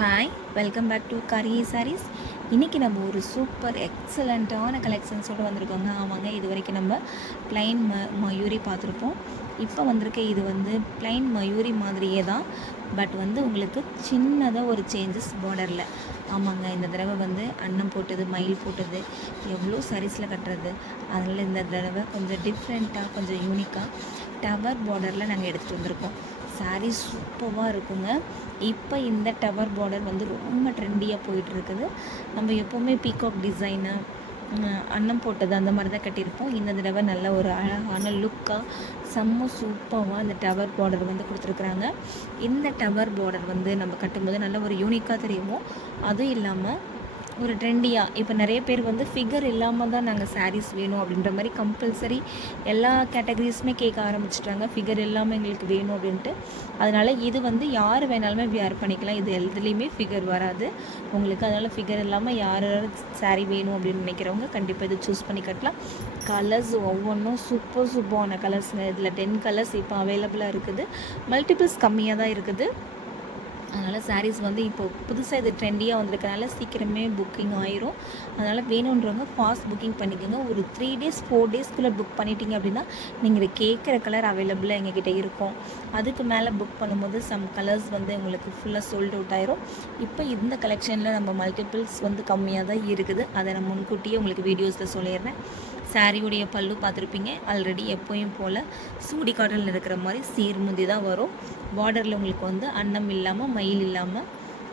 Hi, welcome back to கரி சாரீஸ். இன்றைக்கி நம்ம ஒரு சூப்பர் எக்ஸலண்ட்டான கலெக்ஷன்ஸோடு வந்திருக்கோங்க. ஆமாங்க, இது வரைக்கும் நம்ம ப்ளைன் மயூரி பார்த்துருப்போம். இப்போ வந்திருக்க இது வந்து ப்ளைன் மயூரி மாதிரியே தான், பட் வந்து உங்களுக்கு சின்னதாக ஒரு சேஞ்சஸ் பார்டரில். ஆமாங்க, இந்த தடவை வந்து அன்னம் போட்டது, மயில் போட்டது, எவ்வளோ சாரீஸில் கட்டுறது. அதனால் இந்த தடவை கொஞ்சம் டிஃப்ரெண்ட்டாக, கொஞ்சம் யூனிக்காக டவர் பார்டரில் நாங்கள் எடுத்துகிட்டு வந்திருக்கோம். சாரீ சூப்பராக இருக்குங்க. இப்போ இந்த டவர் பார்டர் வந்து ரொம்ப ட்ரெண்டியாக போயிட்டுருக்குது. நம்ம எப்போவுமே பீகாக் டிசைனு, அன்னம் போட்டது அந்த மாதிரி தான் கட்டியிருப்போம். இந்த தடவை நல்ல ஒரு அழகான லுக்காக செம்ம சூப்பராக இந்த டவர் பார்டர் வந்து கொடுத்துருக்குறாங்க. இந்த டவர் பார்டர் வந்து நம்ம கட்டும்போது நல்ல ஒரு யூனிக்காக தெரியுமோ. அதுவும் இல்லாமல் ஒரு ட்ரெண்டியாக இப்போ நிறைய பேர் வந்து ஃபிகர் இல்லாமல் தான் நாங்கள் சாரீஸ் வேணும் அப்படின்ற மாதிரி கம்பல்சரி எல்லா கேட்டகரிஸுமே கேட்க ஆரம்பிச்சிட்டாங்க. ஃபிகர் இல்லாமல் எங்களுக்கு வேணும் அப்படின்ட்டு. அதனால் இது வந்து யார் வேணாலுமே வியர் பண்ணிக்கலாம். இது எதுலேயுமே ஃபிகர் வராது உங்களுக்கு. அதனால் ஃபிகர் இல்லாமல் யார் சாரீ வேணும் அப்படின்னு நினைக்கிறவங்க கண்டிப்பாக இது சூஸ் பண்ணி கட்டலாம். கலர்ஸ் ஒவ்வொன்றும் சூப்பரான கலர்ஸுங்க. இதில் 10 கலர்ஸ் இப்போ அவைலபிளாக இருக்குது. மல்டிபிள்ஸ் கம்மியாக தான் இருக்குது. அதனால் சாரீஸ் வந்து இப்போது புதுசாக இது ட்ரெண்டியாக வந்திருக்கனால சீக்கிரமே புக்கிங் ஆயிரும். அதனால் வேணுன்றவங்க ஃபாஸ்ட் புக்கிங் பண்ணிக்கோங்க. ஒரு 3 டேஸ் 4 டேஸ்க்குள்ளே புக் பண்ணிட்டீங்க அப்படின்னா நீங்கள் இதை கேட்குற கலர் அவைலபிளாக எங்ககிட்ட இருக்கும். அதுக்கு மேலே புக் பண்ணும்போது சம் கலர்ஸ் வந்து உங்களுக்கு ஃபுல்லாக சோல்ட் அவுட் ஆயிரும். இப்போ இந்த கலெக்ஷனில் நம்ம மல்டிபிள்ஸ் வந்து கம்மியாக தான் இருக்குது. அதை நான் முன்கூட்டியே உங்களுக்கு வீடியோஸில் சொல்லிடுறேன். சாரியுடைய பல்லு பார்த்துருப்பீங்க ஆல்ரெடி. எப்போயும் போல் சூடி காட்டனில் இருக்கிற மாதிரி சீர்முந்தி தான் வரும். பார்டரில் உங்களுக்கு வந்து அன்னம் இல்லாமல் மயில் இல்லாமல்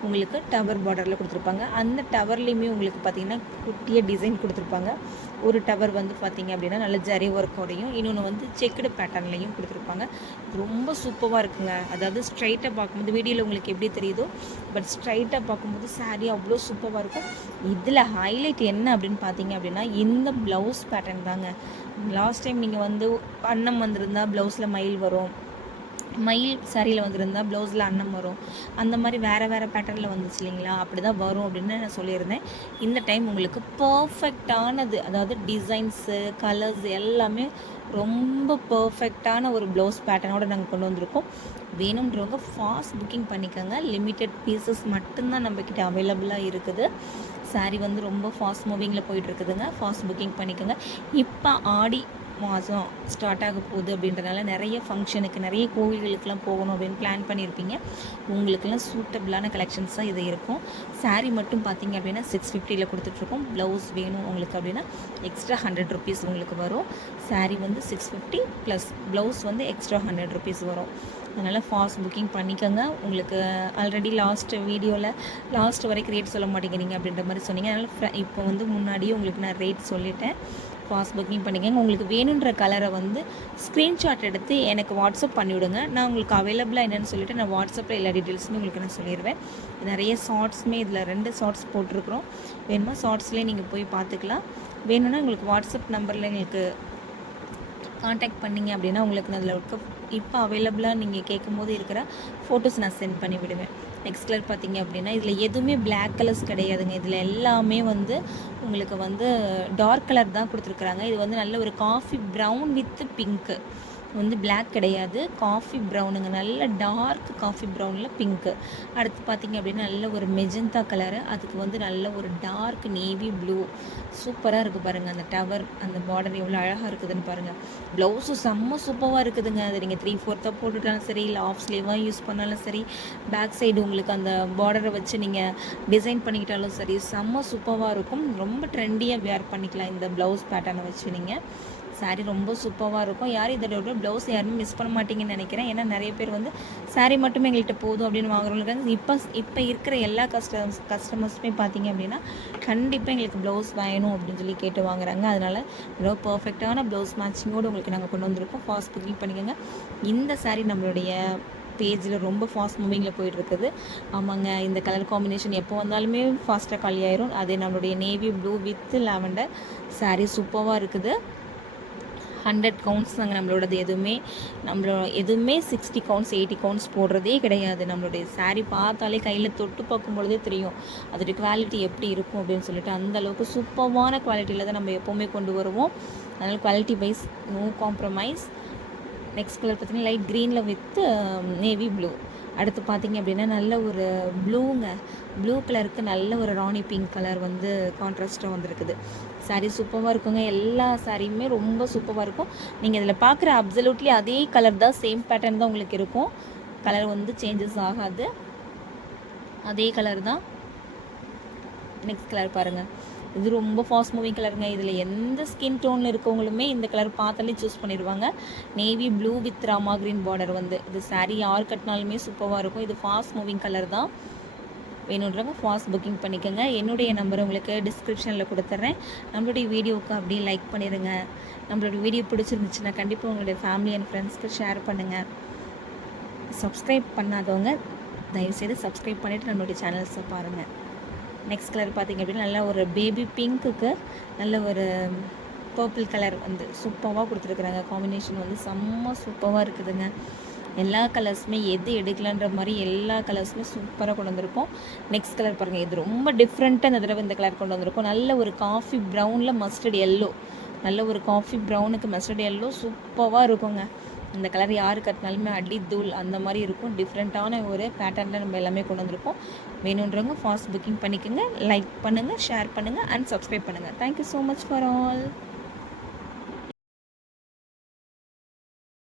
உங்களுக்கு டவர் பார்டரில் கொடுத்துருப்பாங்க. அந்த டவர்லேயுமே உங்களுக்கு பார்த்திங்கன்னா குட்டிய டிசைன் கொடுத்துருப்பாங்க. ஒரு டவர் வந்து பார்த்திங்க அப்படின்னா நல்ல ஜரி ஒர்க்கோடையும், இன்னொன்று வந்து செக்குடு பேட்டர்ன்லையும் கொடுத்துருப்பாங்க. ரொம்ப சூப்பராக இருக்குங்க. அதாவது ஸ்ட்ரைட்டாக பார்க்கும்போது வீடியோவில் உங்களுக்கு எப்படி தெரியுதோ, பட் ஸ்ட்ரைட்டாக பார்க்கும்போது சாரீ அவ்வளோ சூப்பராக இருக்கும். இதில் ஹைலைட் என்ன அப்படின்னு பார்த்தீங்க அப்படின்னா இந்த ப்ளவுஸ் பேட்டர்ன் தாங்க. லாஸ்ட் டைம் நீங்கள் வந்து அன்னம் வந்திருந்தால் ப்ளவுஸில் மயில் வரும், மயில் சாரியில் வந்துருந்தால் ப்ளவுஸில் அன்னம் வரும். அந்த மாதிரி வேறு பேட்டர்னில் வந்துச்சு இல்லைங்களா, அப்படி தான் வரும் அப்படின்னு நான் சொல்லியிருந்தேன். இந்த டைம் உங்களுக்கு பர்ஃபெக்டானது, அதாவது டிசைன்ஸு கலர்ஸ் எல்லாமே ரொம்ப பர்ஃபெக்டான ஒரு ப்ளவுஸ் பேட்டர்னோடு நாங்கள் கொண்டு வந்திருக்கோம். வேணுன்றவங்க ஃபாஸ்ட் புக்கிங் பண்ணிக்கோங்க. லிமிட்டட் பீசஸ் மட்டும்தான் நம்மக்கிட்ட அவைலபிளாக இருக்குது. சாரீ வந்து ரொம்ப ஃபாஸ்ட் மூவிங்கில் போயிட்டுருக்குதுங்க. ஃபாஸ்ட் புக்கிங் பண்ணிக்கோங்க. இப்போ ஆடி மாதம் ஸ்டார்ட் ஆக போகுது அப்படின்றனால நிறைய ஃபங்க்ஷனுக்கு, நிறைய கோவில்களுக்கெல்லாம் போகணும் அப்படின்னு பிளான் பண்ணியிருப்பீங்க. உங்களுக்கெல்லாம் சூட்டபிளான கலெக்ஷன்ஸ் தான் இது இருக்கும். சாரீ மட்டும் பார்த்தீங்க அப்படின்னா 650 கொடுத்துட்ருக்கோம். ப்ளவுஸ் வேணும் உங்களுக்கு அப்படின்னா எக்ஸ்ட்ரா 100 ருபீஸ் உங்களுக்கு வரும். சாரீ வந்து 650 ப்ளஸ் ப்ளவுஸ் வந்து எக்ஸ்ட்ரா 100 ருபீஸ் வரும். அதனால் ஃபாஸ்ட் புக்கிங் பண்ணிக்கோங்க. உங்களுக்கு ஆல்ரெடி லாஸ்ட் வரைக்கும் ரேட் சொல்ல மாட்டேங்கிறீங்க அப்படின்ற மாதிரி சொன்னீங்க. அதனால் இப்போ வந்து முன்னாடியே உங்களுக்கு நான் ரேட் சொல்லிட்டேன். ஃபாஸ்ட் புக்கிங் பண்ணிக்கோங்க. உங்களுக்கு வேணுன்ற கலரை வந்து ஸ்க்ரீன்ஷாட் எடுத்து எனக்கு வாட்ஸ்அப் பண்ணிவிடுங்க. நான் உங்களுக்கு அவைலபிளாக என்னென்னு சொல்லிவிட்டு நான் வாட்ஸ்அப்பில் எல்லா டீட்டெயில்ஸுமே உங்களுக்கு நான் சொல்லிடுவேன். நிறைய ஷார்ட்ஸுமே இதில் 2 ஷார்ட்ஸ் போட்டிருக்கிறோம். வேணுமா ஷார்ட்ஸ்லேயே நீங்கள் போய் பார்த்துக்கலாம். வேணும்னா உங்களுக்கு வாட்ஸ்அப் நம்பரில் எங்களுக்கு காண்டாக்ட் பண்ணிங்க அப்படின்னா உங்களுக்கு நான் அதில் இருக்க இப்போ அவைலபிளாக நீங்கள் கேட்கும்போது இருக்கிற ஃபோட்டோஸ் நான் சென்ட் பண்ணி விடுவேன். நெக்ஸ்ட் கலர் பார்த்தீங்க அப்படின்னா இதில் எதுவுமே பிளாக் கலர்ஸ் கிடையாதுங்க. இதில் எல்லாமே வந்து உங்களுக்கு வந்து டார்க் கலர் தான் கொடுத்துருக்குறாங்க. இது வந்து நல்ல ஒரு காஃபி ப்ரௌன் வித் பிங்க்கு வந்து பிளாக் கிடையாது, காஃபி ப்ரௌனுங்க. நல்ல டார்க் காஃபி ப்ரௌனில் பிங்க்கு. அடுத்து பார்த்திங்க அப்படின்னா நல்ல ஒரு மெஜந்தா கலரு, அதுக்கு வந்து நல்ல ஒரு டார்க் நேவி ப்ளூ. சூப்பராக இருக்குது பாருங்கள். அந்த டவர், அந்த பார்டர் எவ்வளோ அழகாக இருக்குதுன்னு பாருங்கள். ப்ளவுஸும் செம்ம சூப்பராக இருக்குதுங்க. அது நீங்கள் 3/4 போட்டுட்டாலும் சரி, இல்லை ஆஃப் ஸ்லீவாக யூஸ் பண்ணாலும் சரி, பேக் சைடு உங்களுக்கு அந்த பார்டரை வச்சு நீங்கள் டிசைன் பண்ணிக்கிட்டாலும் சரி, செம்ம சூப்பராக இருக்கும். ரொம்ப ட்ரெண்டியாக வேர் பண்ணிக்கலாம் இந்த ப்ளவுஸ் பேட்டர்னை வச்சு. நீங்கள் சாரீ ரொம்ப சூப்பராக இருக்கும். யாரும் இதோட ப்ளவுஸ் யாருமே மிஸ் பண்ண மாட்டீங்கன்னு நினைக்கிறேன். ஏன்னா நிறைய பேர் வந்து சாரீ மட்டுமே எங்கள்கிட்ட போதும் அப்படின்னு வாங்குறவங்களுக்கு இப்போ இருக்கிற எல்லா கஸ்டமர்ஸுமே பார்த்தீங்க அப்படின்னா கண்டிப்பாக எங்களுக்கு ப்ளவுஸ் வேணும் அப்படின்னு சொல்லி கேட்டு வாங்குறாங்க. அதனால் ரொம்ப பர்ஃபெக்டான ப்ளவுஸ் மேட்சிங்கோடு உங்களுக்கு நாங்கள் கொண்டு வந்திருக்கோம். ஃபாஸ்ட் புக்கிங் பண்ணிக்கோங்க. இந்த சாரீ நம்மளுடைய பேஜில் ரொம்ப ஃபாஸ்ட் மூவிங்கில் போயிட்டுருக்குது. ஆமாங்க, இந்த கலர் காம்பினேஷன் எப்போ வந்தாலுமே ஃபாஸ்ட்டாக காலி ஆயிரும். அதே நம்மளுடைய navy blue with lavender sari சூப்பராக இருக்குது. 100 கவுண்ட்ஸ் தாங்க நம்மளோடது. எதுவுமே 60 கவுண்ட்ஸ் 80 கவுண்ட்ஸ் போடுறதே கிடையாது. நம்மளுடைய சாரீ பார்த்தாலே கையில் தொட்டு பார்க்கும்பொழுதே தெரியும் அதோடைய குவாலிட்டி எப்படி இருக்கும் அப்படின்னு சொல்லிட்டு. அந்தளவுக்கு சூப்பரான குவாலிட்டியில் தான் நம்ம எப்போவுமே கொண்டு வருவோம். அதனால் quality wise no compromise. Next colour பார்த்திங்கன்னா லைட் க்ரீனில் வித் நேவி ப்ளூ. அடுத்து பார்த்தீங்க அப்படின்னா நல்ல ஒரு ப்ளூ கலருக்கு நல்ல ஒரு ராணி பிங்க் கலர் வந்து கான்ட்ராஸ்ட்டாக வந்துருக்குது. சாரீ சூப்பராக இருக்குங்க. எல்லா சாரியுமே ரொம்ப சூப்பராக இருக்கும். நீங்கள் இதில் பார்க்குற அப்சல்யூட்லி அதே கலர் தான், சேம் பேட்டர்ன் தான் உங்களுக்கு இருக்கும். கலர் வந்து சேஞ்சஸ் ஆகாது, அதே கலர் தான். நெக்ஸ்ட் கலர் பாருங்கள், இது ரொம்ப ஃபாஸ்ட் மூவிங் கலருங்க. இதில் எந்த ஸ்கின் டோனில் இருக்கவங்களுமே இந்த கலர் பார்த்தாலே சூஸ் பண்ணிடுவாங்க. Navy blue with Rama green border வந்து இது சாரீ யார் கட்டினாலுமே சூப்பராக இருக்கும். இது ஃபாஸ்ட் மூவிங் கலர் தான். வேணுன்றவங்க ஃபாஸ்ட் புக்கிங் பண்ணிக்கோங்க. என்னுடைய நம்பர் உங்களுக்கு டிஸ்கிரிப்ஷனில் கொடுத்துட்றேன். நம்மளுடைய வீடியோவுக்கு அப்படியே லைக் பண்ணிடுங்க. நம்மளுடைய வீடியோ பிடிச்சிருந்துச்சுன்னா கண்டிப்பாக உங்களுடைய ஃபேமிலி அண்ட் ஃப்ரெண்ட்ஸ்க்கு ஷேர் பண்ணுங்கள். சப்ஸ்கிரைப் பண்ணாதவங்க தயவுசெய்து சப்ஸ்கிரைப் பண்ணிவிட்டு நம்மளுடைய சேனல்ஸை பாருங்கள். நெக்ஸ்ட் கலர் பார்த்திங்க அப்படின்னா நல்லா ஒரு பேபி பிங்க்குக்கு நல்ல ஒரு பர்பிள் கலர் வந்து சூப்பராக கொடுத்துருக்குறாங்க. காம்பினேஷன் வந்து செம்ம சூப்பராக இருக்குதுங்க. எல்லா கலர்ஸுமே எது எடுக்கலான்ற மாதிரி எல்லா கலர்ஸுமே சூப்பராக கொண்டு வந்திருக்கோம். நெக்ஸ்ட் கலர் பாருங்கள், இது ரொம்ப டிஃப்ரெண்ட்டாக இந்த தடவை இந்த கலர் கொண்டு வந்திருக்கோம். நல்ல ஒரு காஃபி ப்ரௌனில் மஸ்டர்ட் எல்லோ, நல்ல ஒரு காஃபி ப்ரௌனுக்கு மஸ்டர்ட் எல்லோ சூப்பராக இருக்குங்க. இந்த கலர் யார் கட்டினாலுமே அடி தூள் அந்த மாதிரி இருக்கும். டிஃப்ரெண்ட்டான ஒரு பேட்டர்னில் நம்ம எல்லாமே கொண்டு வந்திருக்கோம். வேணுன்றவங்க ஃபாஸ்ட் புக்கிங் பண்ணிக்கோங்க. லைக் பண்ணுங்கள், ஷேர் பண்ணுங்கள் அண்ட் சப்ஸ்கிரைப் பண்ணுங்கள். Thank you so much for all.